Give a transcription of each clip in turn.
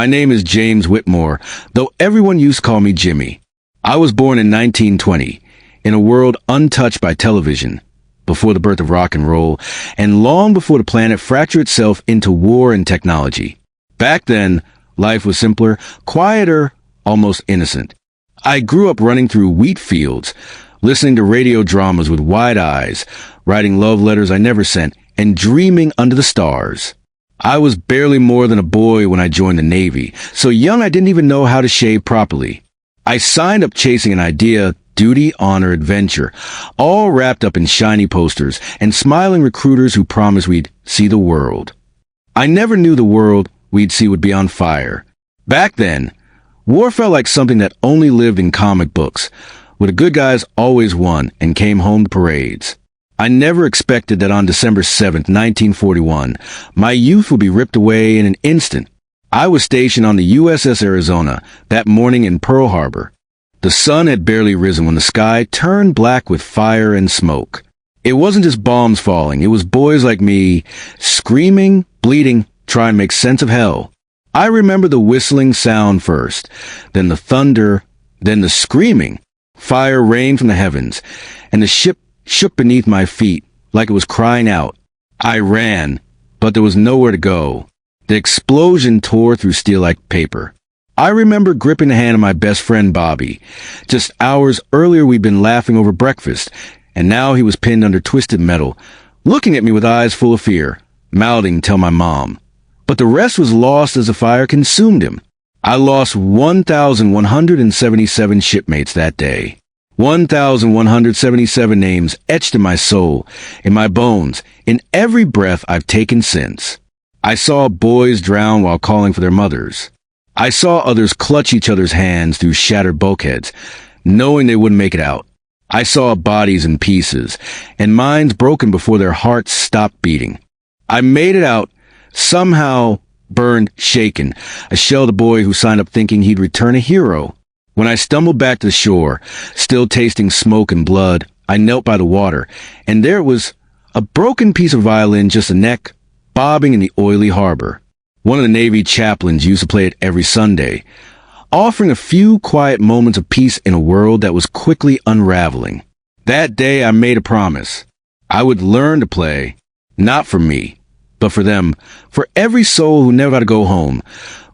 My name is James Whitmore, though everyone used to call me Jimmy. I was born in 1920, in a world untouched by television, before the birth of rock and roll, and long before the planet fractured itself into war and technology. Back then, life was simpler, quieter, almost innocent. I grew up running through wheat fields, listening to radio dramas with wide eyes, writing love letters I never sent, and dreaming under the stars. I was barely more than a boy when I joined the Navy, so young I didn't even know how to shave properly. I signed up chasing an idea, duty, honor, adventure, all wrapped up in shiny posters and smiling recruiters who promised we'd see the world. I never knew the world we'd see would be on fire. Back then, war felt like something that only lived in comic books, where the good guys always won and came home to parades. I never expected that on December 7th, 1941, my youth would be ripped away in an instant. I was stationed on the USS Arizona that morning in Pearl Harbor. The sun had barely risen when the sky turned black with fire and smoke. It wasn't just bombs falling, it was boys like me, screaming, bleeding, trying to make sense of hell. I remember the whistling sound first, then the thunder, then the screaming. Fire rained from the heavens, and the ship shook beneath my feet like it was crying out. I ran, but there was nowhere to go. The explosion tore through steel like paper. I remember gripping the hand of my best friend Bobby. Just hours earlier we'd been laughing over breakfast, and now he was pinned under twisted metal, looking at me with eyes full of fear, mouthing "Tell my mom." But the rest was lost as the fire consumed him. I lost 1,177 shipmates that day. 1,177 names etched in my soul, in my bones, in every breath I've taken since. I saw boys drown while calling for their mothers. I saw others clutch each other's hands through shattered bulkheads, knowing they wouldn't make it out. I saw bodies in pieces, and minds broken before their hearts stopped beating. I made it out, somehow burned, shaken, a shelled boy who signed up thinking he'd return a hero. When I stumbled back to the shore, still tasting smoke and blood, I knelt by the water, and there it was, a broken piece of violin, just a neck, bobbing in the oily harbor. One of the Navy chaplains used to play it every Sunday, offering a few quiet moments of peace in a world that was quickly unraveling. That day I made a promise. I would learn to play, not for me, but for them, for every soul who never got to go home,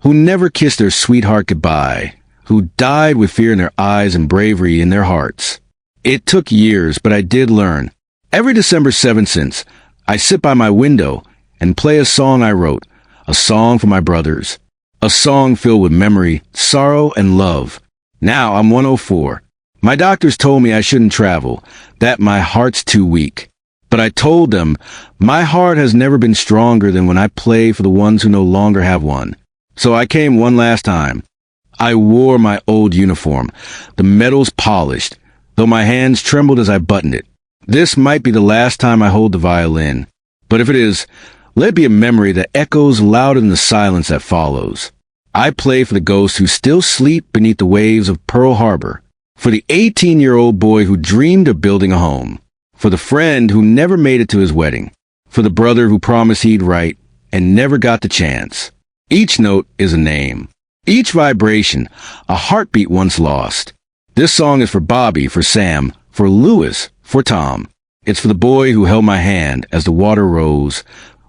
who never kissed their sweetheart goodbye, who died with fear in their eyes and bravery in their hearts. It took years, but I did learn. Every December 7th since, I sit by my window and play a song I wrote, a song for my brothers, a song filled with memory, sorrow, and love. Now I'm 104. My doctors told me I shouldn't travel, that my heart's too weak. But I told them, my heart has never been stronger than when I play for the ones who no longer have one. So I came one last time. I wore my old uniform, the medals polished, though my hands trembled as I buttoned it. This might be the last time I hold the violin. But if it is, let it be a memory that echoes louder than the silence that follows. I play for the ghosts who still sleep beneath the waves of Pearl Harbor, for the 18-year-old boy who dreamed of building a home, for the friend who never made it to his wedding, for the brother who promised he'd write and never got the chance. Each note is a name. Each vibration, a heartbeat once lost. This song is for Bobby, for Sam, for Louis, for Tom. It's for the boy who held my hand as the water rose,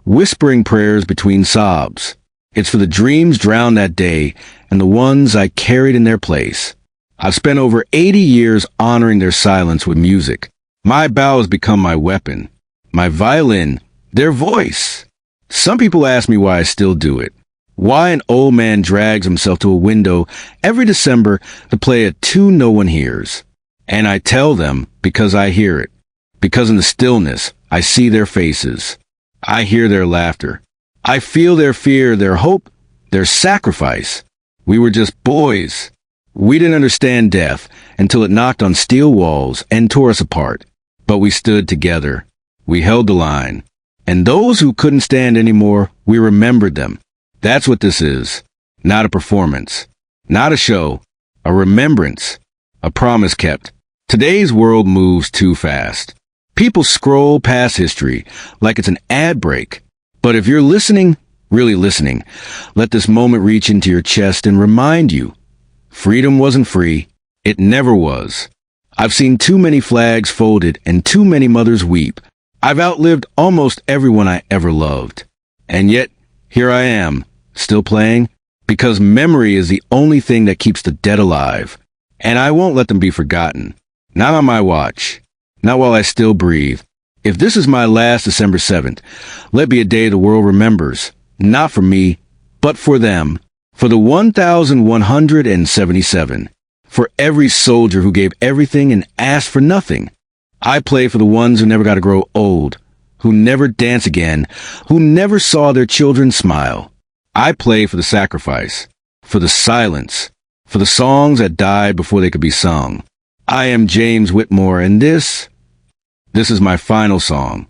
whispering prayers between sobs. It's for the dreams drowned that day and the ones I carried in their place. I've spent over 80 years honoring their silence with music. My bow has become my weapon, my violin, their voice. Some people ask me why I still do it. Why an old man drags himself to a window every December to play a tune no one hears. And I tell them because I hear it. Because in the stillness, I see their faces. I hear their laughter. I feel their fear, their hope, their sacrifice. We were just boys. We didn't understand death until it knocked on steel walls and tore us apart. But we stood together. We held the line. And those who couldn't stand anymore, we remembered them. That's what this is. Not a performance. Not a show. A remembrance. A promise kept. Today's world moves too fast. People scroll past history like it's an ad break. But if you're listening, really listening, let this moment reach into your chest and remind you, freedom wasn't free. It never was. I've seen too many flags folded and too many mothers weep. I've outlived almost everyone I ever loved. And yet, here I am, still playing, because memory is the only thing that keeps the dead alive. And I won't let them be forgotten. Not on my watch. Not while I still breathe. If this is my last December 7th, let be a day the world remembers. Not for me, but for them. For the 1,177. For every soldier who gave everything and asked for nothing. I play for the ones who never got to grow old, who never dance again, who never saw their children smile. I play for the sacrifice, for the silence, for the songs that died before they could be sung. I am James Whitmore, and this is my final song.